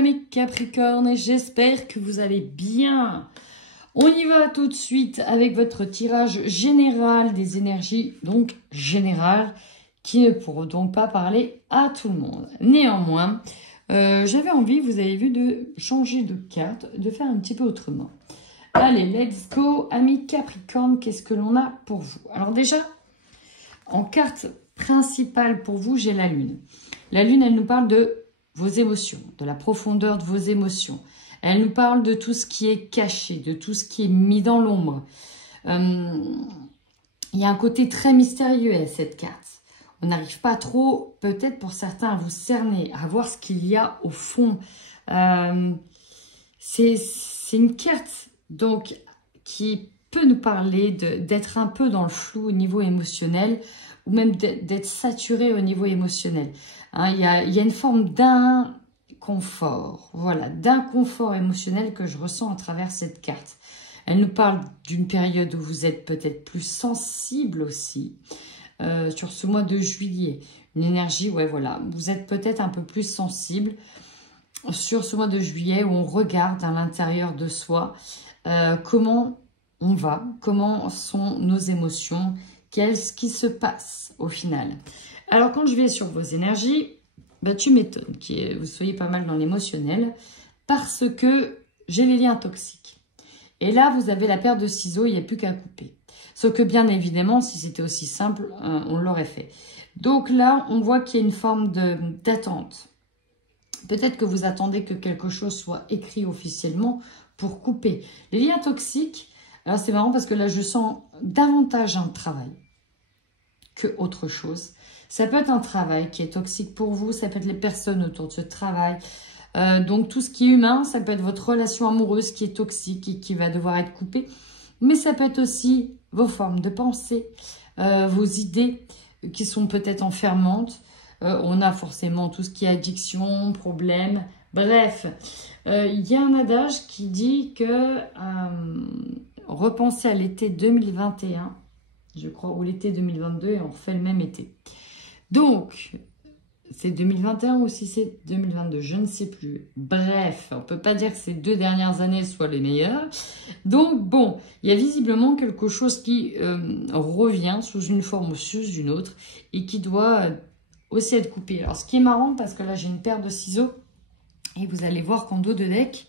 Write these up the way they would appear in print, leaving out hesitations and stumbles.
mes Capricornes et j'espère que vous allez bien. On y va tout de suite avec votre tirage général des énergies, donc général, qui ne pourront donc pas parler à tout le monde. Néanmoins, j'avais envie, vous avez vu, de changer de carte, de faire un petit peu autrement. Allez, let's go, amis Capricorne, qu'est-ce que l'on a pour vous? Alors déjà, en carte principale pour vous, j'ai la Lune. La Lune, elle nous parle de vos émotions, de la profondeur de vos émotions. Elle nous parle de tout ce qui est caché, de tout ce qui est mis dans l'ombre. Il y a un côté très mystérieux à cette carte. On n'arrive pas trop, peut-être pour certains, à vous cerner, à voir ce qu'il y a au fond. C'est une carte donc qui peut nous parler d'être un peu dans le flou au niveau émotionnel ou même d'être saturé au niveau émotionnel. Hein, il y a une forme d'inconfort, voilà, d'inconfort émotionnel que je ressens à travers cette carte. Elle nous parle d'une période où vous êtes peut-être plus sensible aussi, sur ce mois de juillet. Une énergie, ouais, voilà, vous êtes peut-être un peu plus sensible sur ce mois de juillet où on regarde à l'intérieur de soi comment on va, comment sont nos émotions, qu'est-ce qui se passe au final. Alors, quand je vais sur vos énergies, bah, tu m'étonnes que vous soyez pas mal dans l'émotionnel parce que j'ai les liens toxiques. Et là, vous avez la paire de ciseaux, il n'y a plus qu'à couper. Sauf que bien évidemment, si c'était aussi simple, on l'aurait fait. Donc là, on voit qu'il y a une forme d'attente. Peut-être que vous attendez que quelque chose soit écrit officiellement pour couper. Les liens toxiques, alors c'est marrant parce que là, je sens davantage un travail que autre chose. Ça peut être un travail qui est toxique pour vous, ça peut être les personnes autour de ce travail. Donc tout ce qui est humain, ça peut être votre relation amoureuse qui est toxique et qui va devoir être coupée. Mais ça peut être aussi vos formes de pensée, vos idées qui sont peut-être enfermantes. On a forcément tout ce qui est addiction, problème. Bref, il y a un adage qui dit que repensez à l'été 2021, je crois, ou l'été 2022, et on refait le même été. Donc, c'est 2021 ou si c'est 2022, je ne sais plus. Bref, on ne peut pas dire que ces 2 dernières années soient les meilleures. Donc, bon, il y a visiblement quelque chose qui revient sous une forme ou sous une autre et qui doit aussi être coupé. Alors, ce qui est marrant, parce que là, j'ai une paire de ciseaux et vous allez voir qu'en dos de deck,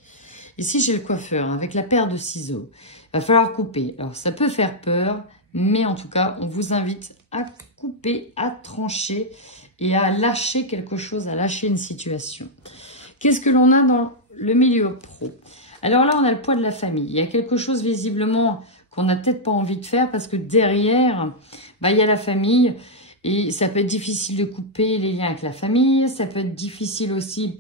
ici, j'ai le coiffeur avec la paire de ciseaux. Il va falloir couper. Alors, ça peut faire peur, mais en tout cas, on vous invite à couper, à trancher et à lâcher quelque chose, à lâcher une situation. Qu'est-ce que l'on a dans le milieu pro? Alors là, on a le poids de la famille. Il y a quelque chose visiblement qu'on n'a peut-être pas envie de faire parce que derrière, bah, il y a la famille et ça peut être difficile de couper les liens avec la famille. Ça peut être difficile aussi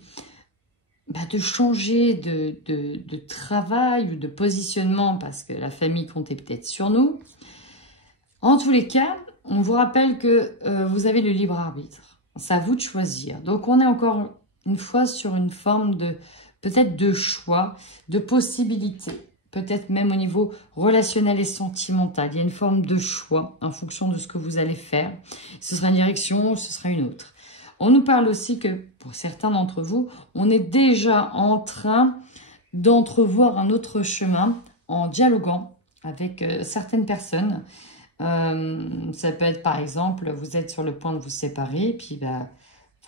de changer de travail ou de positionnement parce que la famille comptait peut-être sur nous. En tous les cas, on vous rappelle que vous avez le libre arbitre. C'est à vous de choisir. Donc, on est encore une fois sur une forme de peut-être de choix, de possibilité. Peut-être même au niveau relationnel et sentimental. Il y a une forme de choix en fonction de ce que vous allez faire. Ce sera une direction ou ce sera une autre. On nous parle aussi que pour certains d'entre vous, on est déjà en train d'entrevoir un autre chemin en dialoguant avec certaines personnes. Ça peut être par exemple, vous êtes sur le point de vous séparer, puis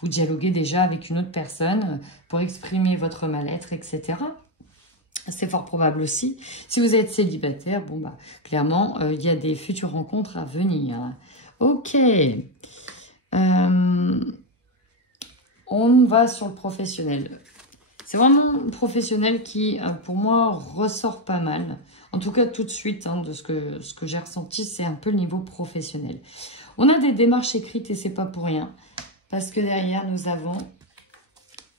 vous dialoguez déjà avec une autre personne pour exprimer votre mal-être, etc. C'est fort probable aussi. Si vous êtes célibataire, bon clairement, il y a des futures rencontres à venir. Ok. On va sur le professionnel. C'est vraiment le professionnel qui, pour moi, ressort pas mal. En tout cas, tout de suite, de ce que j'ai ressenti, c'est un peu le niveau professionnel. On a des démarches écrites et c'est pas pour rien. Parce que derrière, nous avons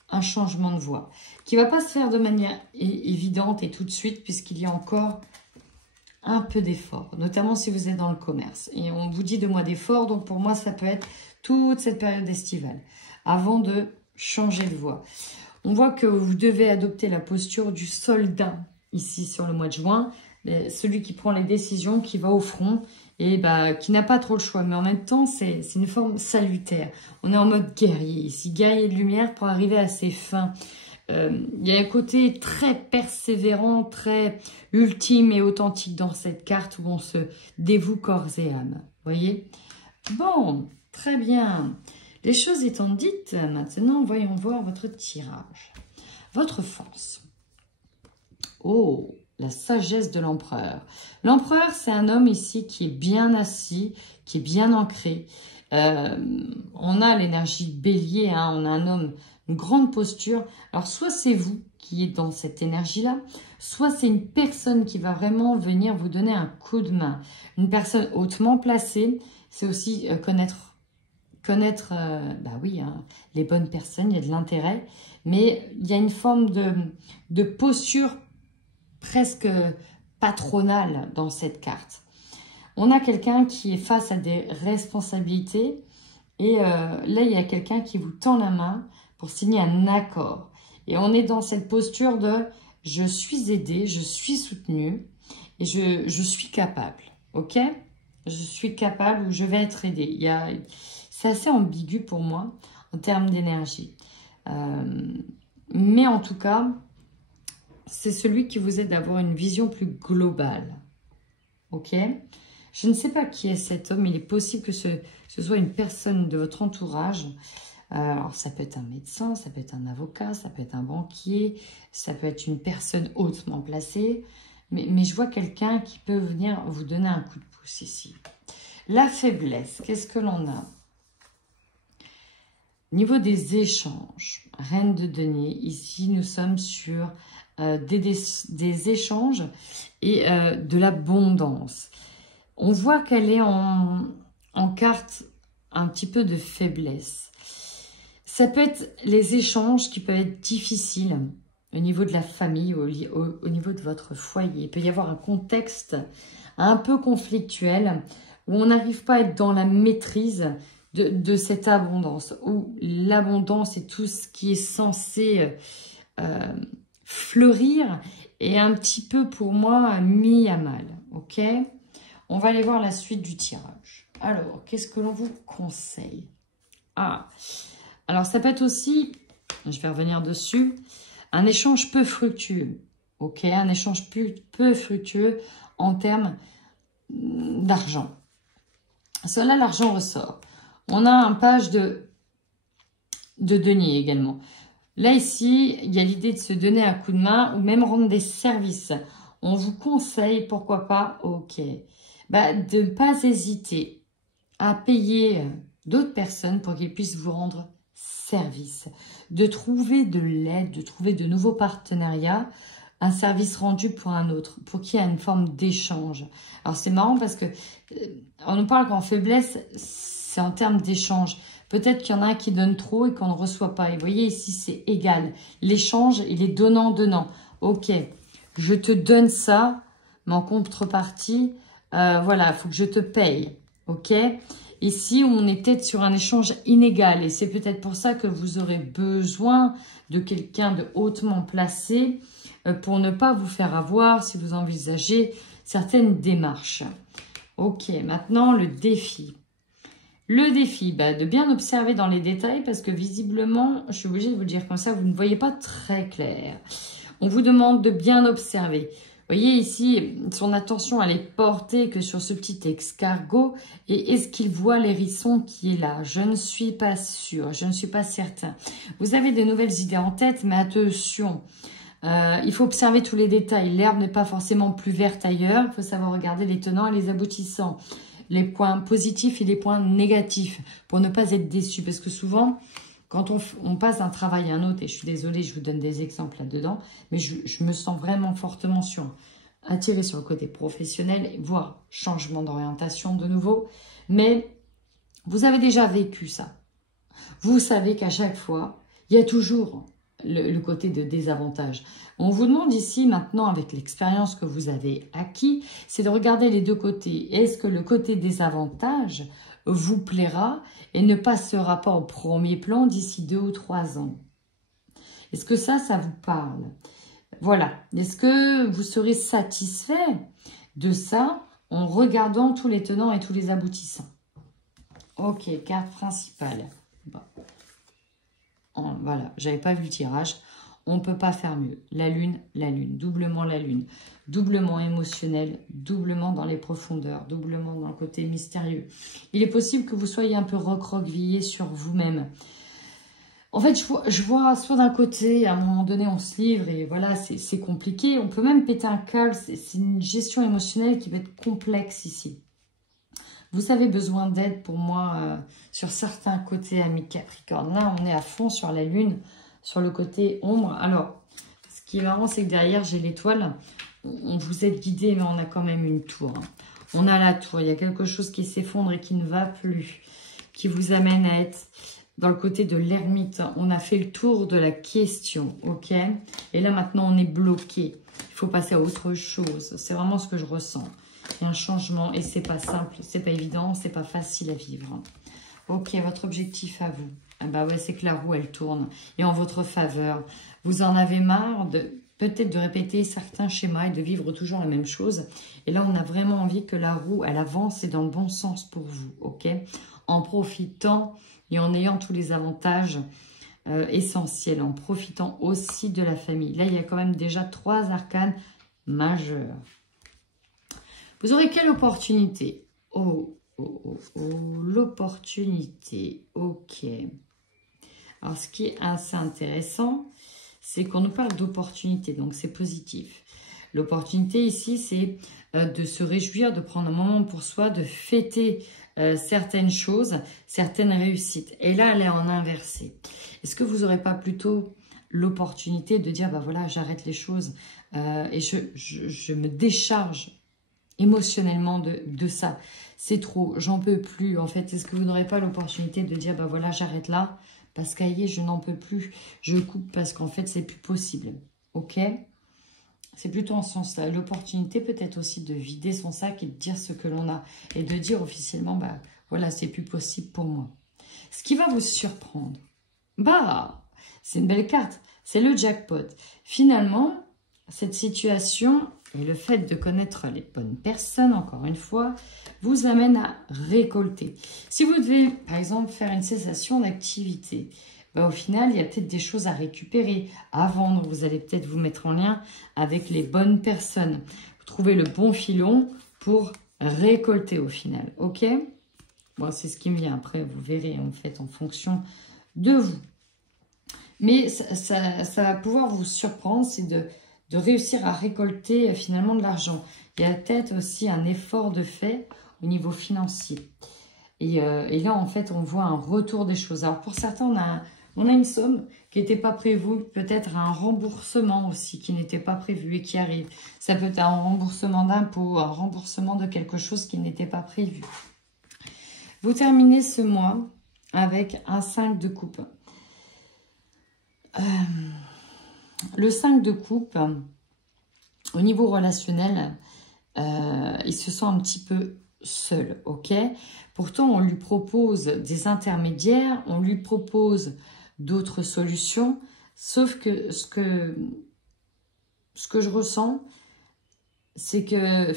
un changement de voie qui ne va pas se faire de manière évidente et tout de suite, puisqu'il y a encore un peu d'effort, notamment si vous êtes dans le commerce. Et on vous dit 2 mois d'effort, donc pour moi, ça peut être toute cette période estivale, avant de changer de voie. On voit que vous devez adopter la posture du soldat ici sur le mois de juin, celui qui prend les décisions, qui va au front et qui n'a pas trop le choix. Mais en même temps, c'est une forme salutaire. On est en mode guerrier ici, guerrier de lumière pour arriver à ses fins. Il y a un côté très persévérant, très ultime et authentique dans cette carte où on se dévoue corps et âme. Voyez? Bon, très bien. Les choses étant dites, maintenant, voyons voir votre tirage. Votre force. Oh, la sagesse de l'empereur. L'empereur, c'est un homme ici qui est bien assis, qui est bien ancré. On a l'énergie bélier, hein, on a un homme, une grande posture. Alors, soit c'est vous qui êtes dans cette énergie-là, soit c'est une personne qui va vraiment venir vous donner un coup de main. Une personne hautement placée, c'est aussi connaître bah oui, hein, les bonnes personnes, il y a de l'intérêt, mais il y a une forme de posture presque patronale dans cette carte. On a quelqu'un qui est face à des responsabilités et là, il y a quelqu'un qui vous tend la main pour signer un accord. Et on est dans cette posture de « je suis aidé, je suis soutenu et je suis capable ». Ok ? Je suis capable ou je vais être aidé. C'est assez ambigu pour moi en termes d'énergie. Mais en tout cas, c'est celui qui vous aide à avoir une vision plus globale. Ok ? Je ne sais pas qui est cet homme. Il est possible que ce soit une personne de votre entourage. Alors, ça peut être un médecin, ça peut être un avocat, ça peut être un banquier, ça peut être une personne hautement placée. Mais je vois quelqu'un qui peut venir vous donner un coup de pouce ici. La faiblesse, qu'est-ce que l'on a ? Niveau des échanges, reine de denier, ici nous sommes sur des échanges et de l'abondance. On voit qu'elle est en carte un petit peu de faiblesse. Ça peut être les échanges qui peuvent être difficiles au niveau de la famille, au niveau de votre foyer. Il peut y avoir un contexte un peu conflictuel où on n'arrive pas à être dans la maîtrise de cette abondance, où l'abondance et tout ce qui est censé fleurir est un petit peu pour moi mis à mal. Ok ? On va aller voir la suite du tirage. Alors, qu'est-ce que l'on vous conseille ? Ah, alors ça peut être aussi, je vais revenir dessus, un échange peu fructueux. Ok, un échange peu fructueux en termes d'argent. Cela, l'argent ressort. On a un page de denier également. Là, ici, il y a l'idée de se donner un coup de main ou même rendre des services. On vous conseille, pourquoi pas, ok, de ne pas hésiter à payer d'autres personnes pour qu'ils puissent vous rendre service. De trouver de l'aide, de trouver de nouveaux partenariats, un service rendu pour un autre, pour qu'il y ait une forme d'échange. Alors, c'est marrant parce que on nous parle qu'en faiblesse, c'est en termes d'échange. Peut-être qu'il y en a un qui donne trop et qu'on ne reçoit pas. Et vous voyez, ici, c'est égal. L'échange, il est donnant-donnant. Ok, je te donne ça, mais en contrepartie, voilà, il faut que je te paye. Ok ? Ici, on est peut-être sur un échange inégal. Et c'est peut-être pour ça que vous aurez besoin de quelqu'un de hautement placé pour ne pas vous faire avoir si vous envisagez certaines démarches. Ok, maintenant, le défi. Le défi, de bien observer dans les détails parce que visiblement, je suis obligée de vous le dire comme ça, vous ne voyez pas très clair. On vous demande de bien observer. Vous voyez ici, son attention, elle est portée que sur ce petit escargot. Et est-ce qu'il voit l'hérisson qui est là? Je ne suis pas sûre, je ne suis pas certain. Vous avez des nouvelles idées en tête, mais attention, il faut observer tous les détails. L'herbe n'est pas forcément plus verte ailleurs. Il faut savoir regarder les tenants et les aboutissants, les points positifs et les points négatifs pour ne pas être déçu. Parce que souvent, quand on passe d'un travail à un autre, et je suis désolée, je vous donne des exemples là-dedans, mais je me sens vraiment fortement attirée sur le côté professionnel, voire changement d'orientation de nouveau. Mais vous avez déjà vécu ça. Vous savez qu'à chaque fois, il y a toujours le côté de désavantage. On vous demande ici maintenant, avec l'expérience que vous avez acquis, c'est de regarder les deux côtés. Est-ce que le côté désavantage vous plaira et ne passera pas au premier plan d'ici 2 ou 3 ans? Est-ce que ça vous parle? Voilà. Est-ce que vous serez satisfait de ça en regardant tous les tenants et tous les aboutissants? Ok, carte principale. Bon. Voilà, j'avais pas vu le tirage. On ne peut pas faire mieux. La lune, doublement la lune. Doublement émotionnel, doublement dans les profondeurs, doublement dans le côté mystérieux. Il est possible que vous soyez un peu recroquevillé sur vous-même. En fait, je vois soit d'un côté, à un moment donné, on se livre et voilà, c'est compliqué. On peut même péter un câble. C'est une gestion émotionnelle qui va être complexe ici. Vous avez besoin d'aide pour moi sur certains côtés, amis Capricorne. Là, on est à fond sur la lune, sur le côté ombre. Alors, ce qui est marrant, c'est que derrière, j'ai l'étoile. On vous aide guidé, mais on a quand même une tour. On a la tour. Il y a quelque chose qui s'effondre et qui ne va plus, qui vous amène à être dans le côté de l'ermite. On a fait le tour de la question, ok? Et là, maintenant, on est bloqué. Il faut passer à autre chose. C'est vraiment ce que je ressens. Il y a un changement et c'est pas simple, c'est pas évident, c'est pas facile à vivre. Ok, votre objectif à vous, ah bah ouais, c'est que la roue elle tourne et en votre faveur. Vous en avez marre de peut-être de répéter certains schémas et de vivre toujours la même chose. Et là, on a vraiment envie que la roue elle avance et dans le bon sens pour vous, ok? En profitant et en ayant tous les avantages essentiels, en profitant aussi de la famille. Là, il y a quand même déjà 3 arcanes majeures. Vous aurez quelle opportunité? L'opportunité. Ok. Alors, ce qui est assez intéressant, c'est qu'on nous parle d'opportunité, donc c'est positif. L'opportunité ici, c'est de se réjouir, de prendre un moment pour soi, de fêter certaines choses, certaines réussites. Et là, elle est en inversé. Est-ce que vous n'aurez pas plutôt l'opportunité de dire, bah voilà, j'arrête les choses et je me décharge émotionnellement de ça, c'est trop, j'en peux plus en fait. Est-ce que vous n'aurez pas l'opportunité de dire bah voilà, j'arrête là parce qu'aïe, je n'en peux plus, je coupe parce qu'en fait c'est plus possible, ok? C'est plutôt en ce sens-là. L'opportunité peut-être aussi de vider son sac et de dire ce que l'on a et de dire officiellement bah voilà, c'est plus possible pour moi. Ce qui va vous surprendre, bah c'est une belle carte, c'est le jackpot. Finalement, cette situation et le fait de connaître les bonnes personnes, encore une fois, vous amène à récolter. Si vous devez, par exemple, faire une cessation d'activité, ben, au final, il y a peut-être des choses à récupérer, à vendre. Vous allez peut-être vous mettre en lien avec les bonnes personnes. Vous trouvez le bon filon pour récolter au final, ok? Bon, c'est ce qui me vient. Après, vous verrez, en fait, en fonction de vous. Mais ça va pouvoir vous surprendre, c'est de réussir à récolter finalement de l'argent. Il y a peut-être aussi un effort de fait au niveau financier. Et là, en fait, on voit un retour des choses. Alors, pour certains, on a une somme qui n'était pas prévue, peut-être un remboursement aussi qui n'était pas prévu et qui arrive. Ça peut être un remboursement d'impôt, un remboursement de quelque chose qui n'était pas prévu. Vous terminez ce mois avec un 5 de coupe. Le 5 de coupe, au niveau relationnel, il se sent un petit peu seul, ok? Pourtant, on lui propose des intermédiaires, on lui propose d'autres solutions, sauf que ce que je ressens, c'est que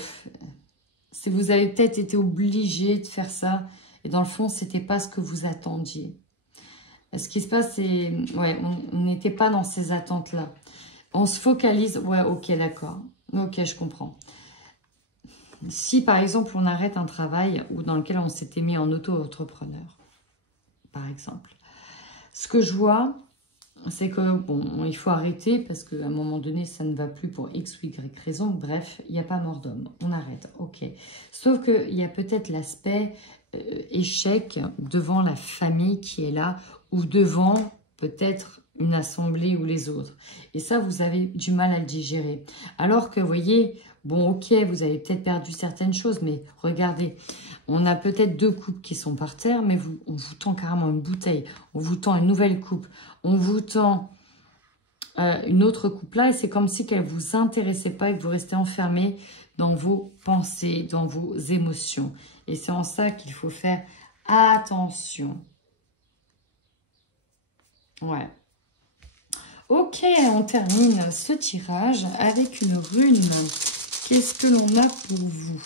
vous avez peut-être été obligé de faire ça, et dans le fond, c'était pas ce que vous attendiez. Ce qui se passe, c'est... Ouais, on n'était pas dans ces attentes-là. On se focalise... Ouais, ok, d'accord. Ok, je comprends. Si, par exemple, on arrête un travail ou dans lequel on s'était mis en auto-entrepreneur, par exemple, ce que je vois, c'est que, bon, il faut arrêter parce qu'à un moment donné, ça ne va plus pour X ou Y raison. Bref, il n'y a pas mort d'homme. On arrête, ok. Sauf qu'il y a peut-être l'aspect échec devant la famille qui est là ou devant peut-être une assemblée ou les autres. Et ça, vous avez du mal à le digérer. Alors que, vous voyez, bon, ok, vous avez peut-être perdu certaines choses, mais regardez, on a peut-être 2 coupes qui sont par terre, mais on vous tend carrément une bouteille, on vous tend une nouvelle coupe, on vous tend une autre coupe là, et c'est comme si qu'elle ne vous intéressait pas et que vous restez enfermé dans vos pensées, dans vos émotions. Et c'est en ça qu'il faut faire attention. Ouais. Ok, on termine ce tirage avec une rune. Qu'est-ce que l'on a pour vous?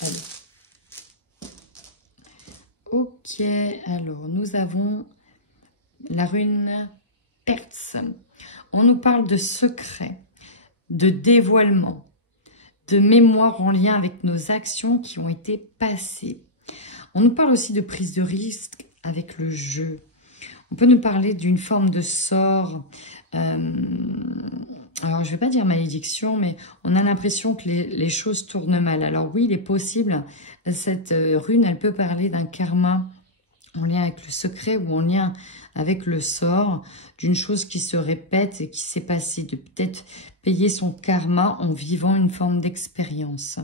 Allez. Ok, alors nous avons la rune perce. On nous parle de secrets, de dévoilement, de mémoire en lien avec nos actions qui ont été passées. On nous parle aussi de prise de risque avec le jeu. On peut nous parler d'une forme de sort. Alors, je ne vais pas dire malédiction, mais on a l'impression que les choses tournent mal. Alors oui, il est possible, cette rune, elle peut parler d'un karma en lien avec le secret ou en lien avec le sort, d'une chose qui se répète et qui s'est passée, de peut-être payer son karma en vivant une forme d'expérience.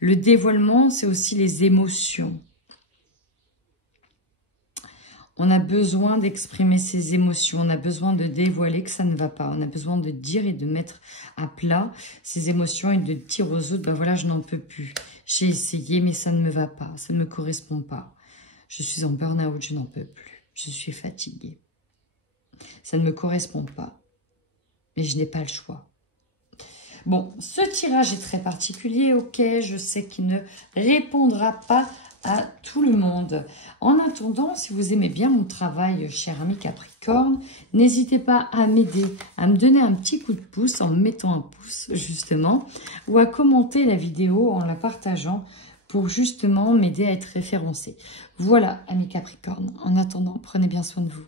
Le dévoilement, c'est aussi les émotions. On a besoin d'exprimer ses émotions, on a besoin de dévoiler que ça ne va pas, on a besoin de dire et de mettre à plat ses émotions et de dire aux autres, ben voilà, je n'en peux plus. J'ai essayé, mais ça ne me va pas, ça ne me correspond pas. Je suis en burn-out, je n'en peux plus. Je suis fatiguée. Ça ne me correspond pas. Mais je n'ai pas le choix. Bon, ce tirage est très particulier, ok. Je sais qu'il ne répondra pas à tout le monde. En attendant, si vous aimez bien mon travail, cher ami Capricorne, n'hésitez pas à m'aider, à me donner un petit coup de pouce en me mettant un pouce, justement, ou à commenter la vidéo en la partageant, pour justement m'aider à être référencé. Voilà, amis Capricorne. En attendant, prenez bien soin de vous.